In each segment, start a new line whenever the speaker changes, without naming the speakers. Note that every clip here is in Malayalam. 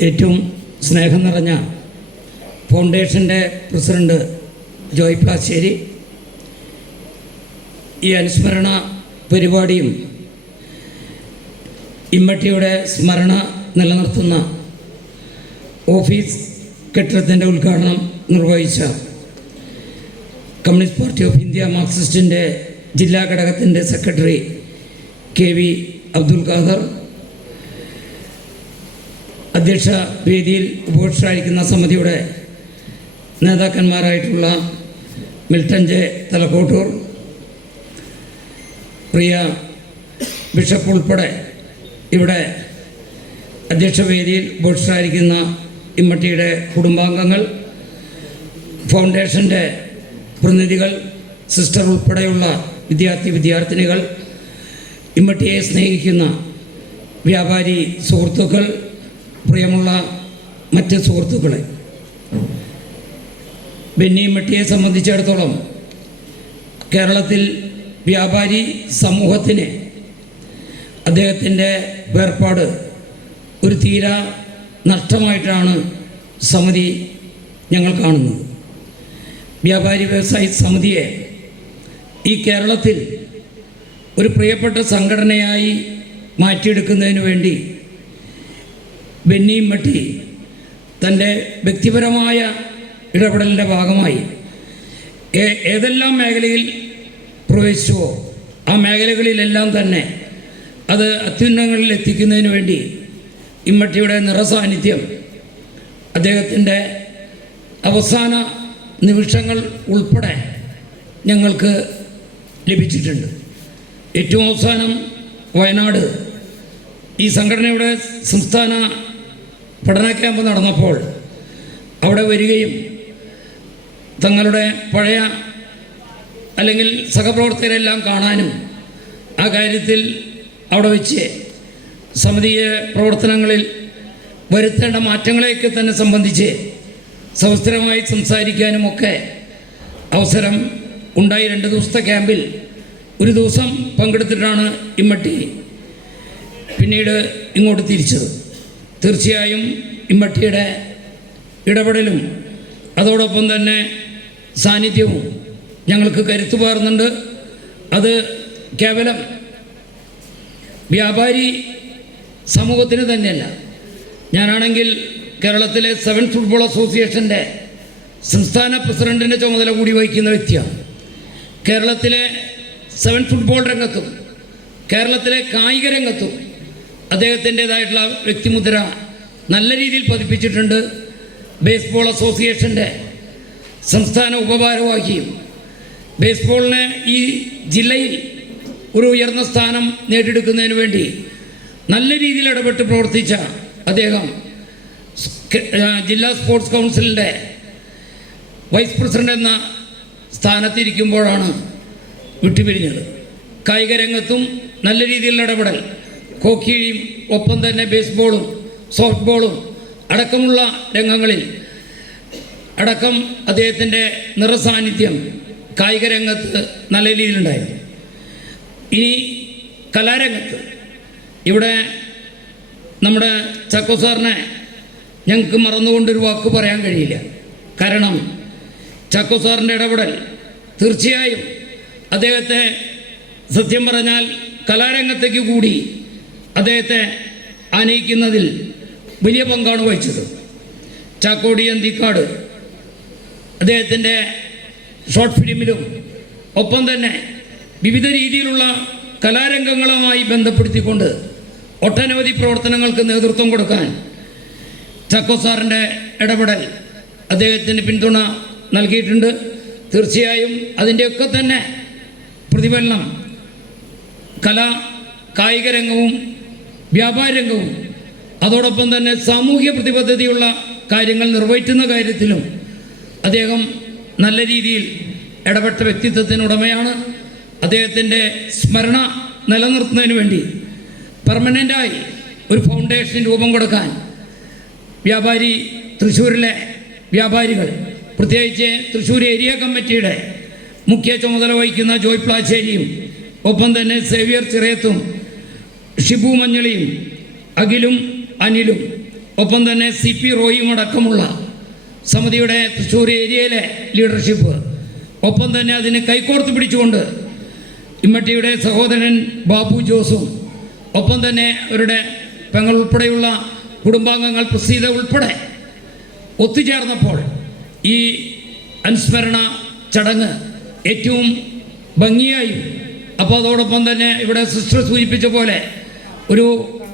ഏറ്റവും സ്നേഹം നിറഞ്ഞ ഫൗണ്ടേഷന്റെ പ്രസിഡന്റ് ജോയ് പ്ലാശ്ശേരി ഈ അനുസ്മരണ പരിപാടിയും ഇമ്മട്ടിയുടെ സ്മരണ നിലനിർത്തുന്ന ഓഫീസ് കെട്ടിടത്തിന്റെ ഉദ്ഘാടനം നിർവഹിച്ച കമ്മ്യൂണിസ്റ്റ് പാർട്ടി ഓഫ് ഇന്ത്യ മാർക്സിസ്റ്റിന്റെ ജില്ലാ ഘടകത്തിന്റെ secretary K V Abdul Khader അധ്യക്ഷ വേദിയിൽ ഉപേക്ഷായിരിക്കുന്ന സമിതിയുടെ നേതാക്കന്മാരായിട്ടുള്ള മിൽട്ടൻ ജെ തലക്കോട്ടൂർ പ്രിയ ബിഷപ്പ് ഉൾപ്പെടെ ഇവിടെ അധ്യക്ഷ വേദിയിൽ ഉപേക്ഷായിരിക്കുന്ന ഇമ്മട്ടിയുടെ കുടുംബാംഗങ്ങൾ ഫൗണ്ടേഷന്റെ പ്രതിനിധികൾ സിസ്റ്റർ ഉൾപ്പെടെയുള്ള വിദ്യാർത്ഥി വിദ്യാർത്ഥിനികൾ ഇമ്മട്ടിയെ സ്നേഹിക്കുന്ന വ്യാപാരി സുഹൃത്തുക്കൾ പ്രിയമുള്ള മറ്റ് സുഹൃത്തുക്കളെ ബെന്നി മെട്ടിയെ സംബന്ധിച്ചിടത്തോളം കേരളത്തിൽ വ്യാപാരി സമൂഹത്തിന് അദ്ദേഹത്തിന്റെ വേർപാട് ഒരു തീരാ നഷ്ടമായിട്ടാണ് സമിതി ഞങ്ങൾ കാണുന്നത്. വ്യാപാരി വ്യവസായി സമിതിയെ ഈ കേരളത്തിൽ ഒരു പ്രിയപ്പെട്ട സംഘടനയായി മാറ്റിയെടുക്കുന്നതിന് വേണ്ടി ബെന്നിയും മട്ടി തന്റെ വ്യക്തിപരമായ ഇടപെടലിന്റെ ഭാഗമായി ഏതെല്ലാം മേഖലയിൽ പ്രവേശിച്ചുവോ ആ മേഖലകളിലെല്ലാം തന്നെ അത് അത്യുന്നതങ്ങളിൽ എത്തിക്കുന്നതിന് വേണ്ടി ഇമ്മട്ടിയുടെ നിറസാന്നിധ്യം അദ്ദേഹത്തിന്റെ അവസാന നിമിഷങ്ങൾ ഉൾപ്പെടെ ഞങ്ങൾക്ക് ലഭിച്ചിട്ടുണ്ട്. ഏറ്റവും അവസാനം വയനാട് ഈ സംഘടനയുടെ സംസ്ഥാന പഠന ക്യാമ്പ് നടന്നപ്പോൾ അവിടെ വരികയും തങ്ങളുടെ പഴയ അല്ലെങ്കിൽ സഹപ്രവർത്തകരെല്ലാം കാണാനും ആ കാര്യത്തിൽ അവിടെ വെച്ച് സമിതിയെ പ്രവർത്തനങ്ങളിൽ വരുത്തേണ്ട മാറ്റങ്ങളെയൊക്കെ തന്നെ സംബന്ധിച്ച് സവിസ്തരമായി സംസാരിക്കാനുമൊക്കെ അവസരം ഉണ്ടായി. രണ്ട് ദിവസത്തെ ക്യാമ്പിൽ ഒരു ദിവസം പങ്കെടുത്തിട്ടാണ് ഇമ്മട്ടി പിന്നീട് ഇങ്ങോട്ട് തിരിച്ചത്. തീർച്ചയായും ഇമ്മട്ടിയുടെ ഇടപെടലും അതോടൊപ്പം തന്നെ സാന്നിധ്യവും ഞങ്ങൾക്ക് കരുത്തു പകർന്നുണ്ട് അത് കേവലം വ്യാപാരി സമൂഹത്തിന് തന്നെയല്ല. ഞാനാണെങ്കിൽ കേരളത്തിലെ സെവൻ ഫുട്ബോൾ അസോസിയേഷന്റെ സംസ്ഥാന പ്രസിഡന്റിന്റെ ചുമതല കൂടി വഹിക്കുന്ന വ്യക്തിയാണ്. കേരളത്തിലെ സെവൻ ഫുട്ബോൾ രംഗത്തും കേരളത്തിലെ കായിക രംഗത്തും അദ്ദേഹത്തിന്റെതായിട്ടുള്ള വ്യക്തിമുദ്ര നല്ല രീതിയിൽ പതിപ്പിച്ചിട്ടുണ്ട്. ബേസ്ബോൾ അസോസിയേഷന്റെ സംസ്ഥാന ഉപഭാരവാഹിയും. ബേസ്ബോളിന് ഈ ജില്ലയിൽ ഒരു ഉയർന്ന സ്ഥാനം നേടിയെടുക്കുന്നതിന് വേണ്ടി നല്ല രീതിയിൽ ഇടപെട്ട് പ്രവർത്തിച്ച അദ്ദേഹം ജില്ലാ സ്പോർട്സ് കൗൺസിലിന്റെ വൈസ് പ്രസിഡന്റ് എന്ന സ്ഥാനത്തിരിക്കുമ്പോഴാണ് വിട്ടുപിരിഞ്ഞത്. കായിക രംഗത്തും നല്ല രീതിയിലുള്ള ഇടപെടൽ. ഹോക്കിയും ഒപ്പം തന്നെ ബേസ്ബോളും സോഫ്റ്റ് ബോളും അടക്കമുള്ള രംഗങ്ങളിൽ അടക്കം അദ്ദേഹത്തിന്റെ നിറസാന്നിധ്യം കായിക രംഗത്ത് നല്ല രീതിയിലുണ്ടായിരുന്നു ഇനി കലാരംഗത്ത്. ഇവിടെ നമ്മുടെ ചക്കോ സാറിനെ ഞങ്ങൾക്ക് മറന്നുകൊണ്ടൊരു വാക്ക് പറയാൻ കഴിയില്ല. കാരണം ചക്കോ സാറിന്റെ ഇടപെടൽ തീർച്ചയായും അദ്ദേഹത്തെ സത്യം പറഞ്ഞാൽ കലാരംഗത്തേക്ക് കൂടി അദ്ദേഹത്തെ ആനയിക്കുന്നതിൽ വലിയ പങ്കാണ് വഹിച്ചത്. ചാക്കോടി അന്തിക്കാട് അദ്ദേഹത്തിന്റെ ഷോർട്ട് ഫിലിമിലും ഒപ്പം തന്നെ വിവിധ രീതിയിലുള്ള കലാരംഗങ്ങളുമായി ബന്ധപ്പെടുത്തിക്കൊണ്ട് ഒട്ടനവധി പ്രവർത്തനങ്ങൾക്ക് നേതൃത്വം കൊടുക്കാൻ ചക്കോ സാറിന്റെ ഇടപെടൽ അദ്ദേഹത്തിന് പിന്തുണ നൽകിയിട്ടുണ്ട്. തീർച്ചയായും അതിന്റെയൊക്കെ തന്നെ പ്രതിഫലനം കല കായിക രംഗവും വ്യാപാര രംഗവും അതോടൊപ്പം തന്നെ സാമൂഹ്യ പ്രതിബദ്ധതയുള്ള കാര്യങ്ങൾ നിർവഹിക്കുന്ന കാര്യത്തിലും അദ്ദേഹം നല്ല രീതിയിൽ ഇടപെട്ട വ്യക്തിത്വത്തിനുടമയാണ് അദ്ദേഹത്തിന്റെ സ്മരണ നിലനിർത്തുന്നതിന് വേണ്ടി പെർമനന്റായി ഒരു ഫൗണ്ടേഷൻ രൂപം കൊടുക്കാൻ വ്യാപാരി തൃശ്ശൂരിലെ വ്യാപാരികൾ പ്രത്യേകിച്ച് തൃശ്ശൂർ ഏരിയ കമ്മിറ്റിയുടെ മുഖ്യ ചുമതല വഹിക്കുന്ന ജോയ് പ്ലാച്ചേരിയും ഒപ്പം തന്നെ സേവിയർ ചിറയത്തും ഷിബു മഞ്ഞളിയും അഖിലും അനിലും ഒപ്പം തന്നെ സി പി റോയും അടക്കമുള്ള സമിതിയുടെ തൃശ്ശൂർ ഏരിയയിലെ ലീഡർഷിപ്പ് ഒപ്പം തന്നെ അതിന് കൈകോർത്ത് പിടിച്ചുകൊണ്ട് ഇമ്മട്ടിയുടെ സഹോദരൻ ബാബു ജോസും ഒപ്പം തന്നെ അവരുടെ പെങ്ങൾ ഉൾപ്പെടെയുള്ള കുടുംബാംഗങ്ങൾ പ്രസീത ഉൾപ്പെടെ ഒത്തുചേർന്നപ്പോൾ ഈ അനുസ്മരണ ചടങ്ങ് ഏറ്റവും ഭംഗിയായി അപ്പോൾ അതോടൊപ്പം തന്നെ ഇവിടെ സിസ്റ്റർ സൂചിപ്പിച്ച പോലെ ഒരു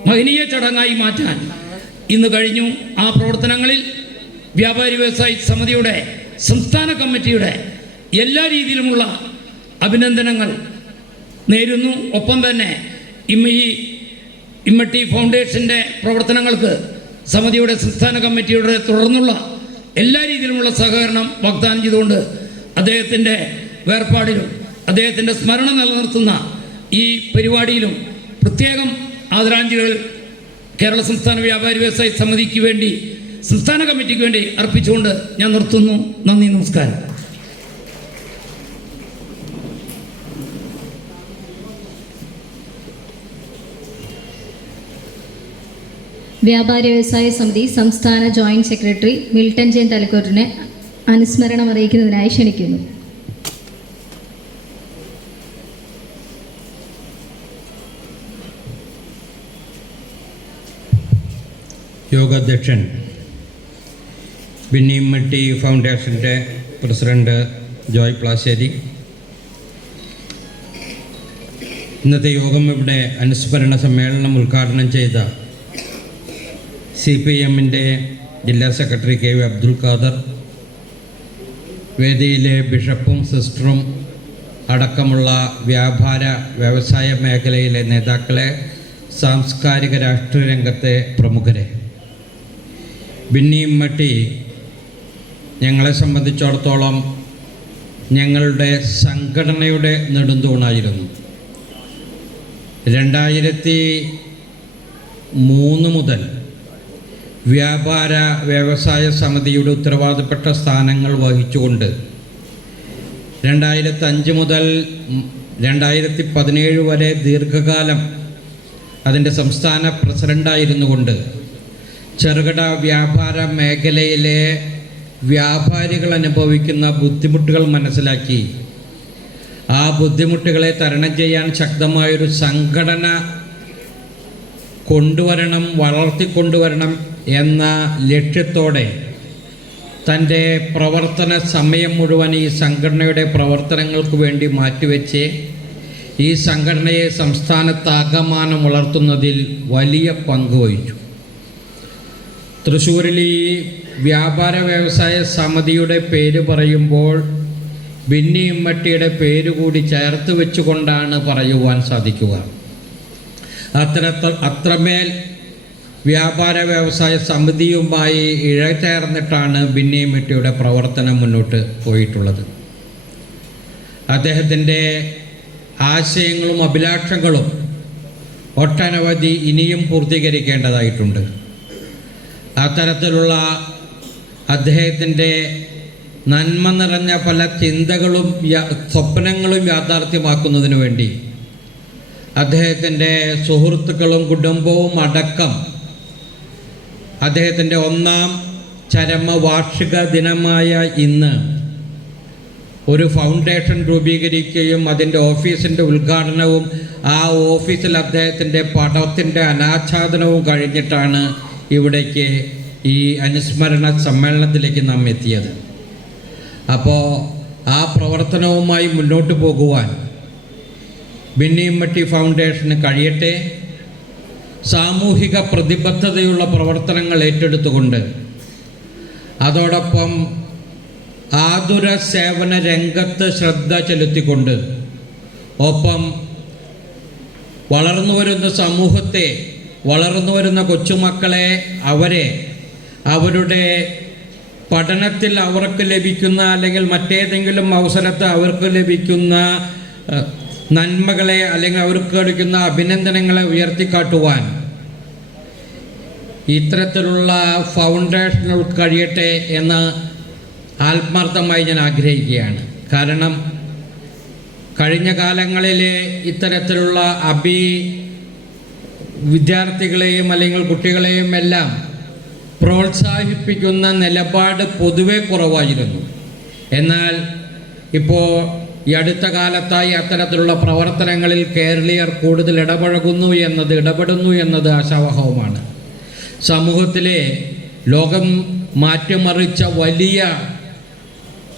മഹനീയ ചടങ്ങായി മാറ്റാൻ ഇന്ന് കഴിഞ്ഞു. ആ പ്രവർത്തനങ്ങളിൽ വ്യാപാരി വ്യവസായി സമിതിയുടെ സംസ്ഥാന കമ്മിറ്റിയുടെ എല്ലാ രീതിയിലുമുള്ള അഭിനന്ദനങ്ങൾ നേരുന്നു. ഒപ്പം തന്നെ ഇമ്മ ഈ ഇമ്മട്ടി ഫൗണ്ടേഷന്റെ പ്രവർത്തനങ്ങൾക്ക് സമിതിയുടെ സംസ്ഥാന കമ്മിറ്റിയുടെ തുടർന്നുള്ള എല്ലാ രീതിയിലുമുള്ള സഹകരണം വാഗ്ദാനം ചെയ്തുകൊണ്ട് അദ്ദേഹത്തിന്റെ വേർപാടിലും അദ്ദേഹത്തിന്റെ സ്മരണ നിലനിർത്തുന്ന ഈ പരിപാടിയിലും പ്രത്യേകം ആദരാഞ്ജലികൾ കേരള സംസ്ഥാന വ്യാപാരി വ്യവസായ സമിതിക്ക് വേണ്ടി സംസ്ഥാന കമ്മിറ്റിക്ക് വേണ്ടി അർപ്പിച്ചുകൊണ്ട് ഞാൻ നിർത്തുന്നു. നന്ദി നമസ്കാരം.
വ്യാപാരി വ്യവസായ സമിതി സംസ്ഥാന ജോയിന്റ് സെക്രട്ടറി മിൽട്ടൻ ജെയിൻ തലക്കോട്ടിനെ അനുസ്മരണം അറിയിക്കുന്നതിനായി ക്ഷണിക്കുന്നു.
യോഗാധ്യക്ഷൻ ബിന്നിമട്ടി ഫൗണ്ടേഷന്റെ പ്രസിഡന്റ് ജോയ് പ്ലാശ്ശേരി. ഇന്നത്തെ യോഗം ഇവിടെ അനുസ്മരണ സമ്മേളനം ഉദ്ഘാടനം ചെയ്ത സി പി എമ്മിന്റെ ജില്ലാ secretary K V Abdul Khader വേദിയിലെ ബിഷപ്പും സിസ്റ്ററും അടക്കമുള്ള വ്യാപാര വ്യവസായ മേഖലയിലെ നേതാക്കളെ സാംസ്കാരിക രാഷ്ട്രീയ രംഗത്തെ പ്രമുഖരെ. ബിന്നിയും മട്ടി ഞങ്ങളെ സംബന്ധിച്ചിടത്തോളം ഞങ്ങളുടെ സംഘടനയുടെ നെടുന്തൂണായിരുന്നു. രണ്ടായിരത്തി മൂന്ന് മുതൽ വ്യാപാര വ്യവസായ സമിതിയുടെ ഉത്തരവാദപ്പെട്ട സ്ഥാനങ്ങൾ വഹിച്ചുകൊണ്ട് രണ്ടായിരത്തി അഞ്ച് മുതൽ രണ്ടായിരത്തി പതിനേഴ് വരെ ദീർഘകാലം അതിന്റെ സംസ്ഥാന പ്രസിഡന്റായിരുന്നു കൊണ്ട് ചെറുകിട വ്യാപാര മേഖലയിലെ വ്യാപാരികൾ അനുഭവിക്കുന്ന ബുദ്ധിമുട്ടുകൾ മനസ്സിലാക്കി. ആ ബുദ്ധിമുട്ടുകളെ തരണം ചെയ്യാൻ ശക്തമായൊരു സംഘടന കൊണ്ടുവരണം വളർത്തിക്കൊണ്ടുവരണം എന്ന ലക്ഷ്യത്തോടെ തന്റെ പ്രവർത്തന സമയം മുഴുവൻ ഈ സംഘടനയുടെ പ്രവർത്തനങ്ങൾക്ക് വേണ്ടി മാറ്റിവെച്ച് ഈ സംഘടനയെ സംസ്ഥാനത്താകമാനം വളർത്തുന്നതിൽ വലിയ പങ്ക് വഹിച്ചു. തൃശ്ശൂരിൽ ഈ വ്യാപാര വ്യവസായ സമിതിയുടെ പേര് പറയുമ്പോൾ ബിന്നി ഇമ്മട്ടിയുടെ പേര് കൂടി ചേർത്ത് വെച്ചുകൊണ്ടാണ് പറയുവാൻ സാധിക്കുക. അത്ര അത്രമേൽ വ്യാപാര വ്യവസായ സമിതിയുമായി ഇഴചേർന്നിട്ടാണ് ബിന്നി ഇമ്മട്ടിയുടെ പ്രവർത്തനം മുന്നോട്ട് പോയിട്ടുള്ളത്. അദ്ദേഹത്തിന്റെ ആശയങ്ങളും അഭിലാഷങ്ങളും ഒട്ടനവധി ഇനിയും പൂർത്തീകരിക്കേണ്ടതായിട്ടുണ്ട്. അത്തരത്തിലുള്ള അദ്ദേഹത്തിന്റെ നന്മ നിറഞ്ഞ പല ചിന്തകളും സ്വപ്നങ്ങളും യാഥാർത്ഥ്യമാക്കുന്നതിന് വേണ്ടി അദ്ദേഹത്തിന്റെ സുഹൃത്തുക്കളും കുടുംബവും അടക്കം അദ്ദേഹത്തിന്റെ ഒന്നാം ചരമ വാർഷിക ദിനമായ ഇന്ന് ഒരു ഫൗണ്ടേഷൻ രൂപീകരിക്കുകയും അതിന്റെ ഓഫീസിന്റെ ഉദ്ഘാടനവും ആ ഓഫീസിൽ അദ്ദേഹത്തിന്റെ പടത്തിന്റെ അനാച്ഛാദനവും കഴിഞ്ഞിട്ടാണ് ഇവിടേക്ക് ഈ അനുസ്മരണ സമ്മേളനത്തിലേക്ക് നാം എത്തിയത്. അപ്പോൾ ആ പ്രവർത്തനവുമായി മുന്നോട്ട് പോകുവാൻ ബിന്നിമട്ടി ഫൗണ്ടേഷന് കഴിയട്ടെ. സാമൂഹിക പ്രതിബദ്ധതയുള്ള പ്രവർത്തനങ്ങൾ ഏറ്റെടുത്തുകൊണ്ട് അതോടൊപ്പം ആതുര സേവന രംഗത്ത് ശ്രദ്ധ ചെലുത്തിക്കൊണ്ട് ഒപ്പം വളർന്നു വരുന്ന സമൂഹത്തെ വളർന്നു വരുന്ന കൊച്ചുമക്കളെ അവരെ അവരുടെ പഠനത്തിൽ അവർക്ക് ലഭിക്കുന്ന അല്ലെങ്കിൽ മറ്റേതെങ്കിലും അവസരത്ത് അവർക്ക് ലഭിക്കുന്ന നന്മകളെ അല്ലെങ്കിൽ അവർക്ക് ലഭിക്കുന്ന അഭിനന്ദനങ്ങളെ ഉയർത്തിക്കാട്ടുവാൻ ഇത്തരത്തിലുള്ള ഫൗണ്ടേഷനുകൾ കഴിയട്ടെ എന്ന് ആത്മാർത്ഥമായി ഞാൻ ആഗ്രഹിക്കുകയാണ്. കാരണം കഴിഞ്ഞ കാലങ്ങളിലെ ഇത്തരത്തിലുള്ള അഭി വിദ്യാർത്ഥികളെയും അല്ലെങ്കിൽ കുട്ടികളെയും എല്ലാം പ്രോത്സാഹിപ്പിക്കുന്ന നിലപാട് പൊതുവെ കുറവായിരുന്നു. എന്നാൽ ഇപ്പോൾ ഈ അടുത്ത കാലത്തായി അത്തരത്തിലുള്ള പ്രവർത്തനങ്ങളിൽ കേരളീയർ കൂടുതൽ ഇടപഴകുന്നു എന്നത് ഇടപെടുന്നു എന്നത് ആശാവഹവുമാണ്. സമൂഹത്തിലെ ലോകം മാറ്റിമറിച്ച വലിയ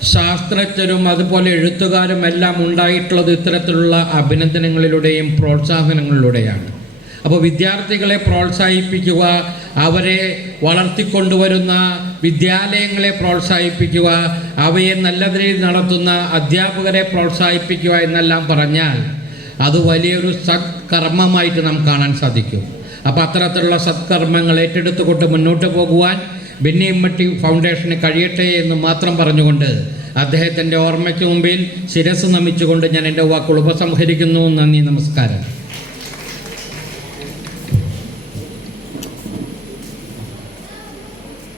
ശാസ്ത്രജ്ഞരും അതുപോലെ എഴുത്തുകാരും എല്ലാം ഉണ്ടായിട്ടുള്ളത് ഇത്തരത്തിലുള്ള അഭിനന്ദനങ്ങളിലൂടെയും പ്രോത്സാഹനങ്ങളിലൂടെയാണ്. അപ്പോൾ വിദ്യാർത്ഥികളെ പ്രോത്സാഹിപ്പിക്കുക അവരെ വളർത്തിക്കൊണ്ടുവരുന്ന വിദ്യാലയങ്ങളെ പ്രോത്സാഹിപ്പിക്കുക അവയെ നല്ല രീതിയിൽ നടത്തുന്ന അധ്യാപകരെ പ്രോത്സാഹിപ്പിക്കുക എന്നെല്ലാം പറഞ്ഞാൽ അത് വലിയൊരു സത്കർമ്മമായിട്ട് നാം കാണാൻ സാധിക്കും. അപ്പോൾ അത്തരത്തിലുള്ള സത്കർമ്മങ്ങൾ ഏറ്റെടുത്തുകൊണ്ട് മുന്നോട്ട് പോകുവാൻ ബെന്നിയമ്മട്ടി ഫൗണ്ടേഷന് കഴിയട്ടെ എന്ന് മാത്രം പറഞ്ഞുകൊണ്ട് അദ്ദേഹത്തിന്റെ ഓർമ്മയ്ക്ക് മുമ്പിൽ ശിരസ് നമിച്ചുകൊണ്ട് ഞാൻ എന്റെ വാക്കുകൾ ഉപസംഹരിക്കുന്നു. നന്ദി നമസ്കാരം.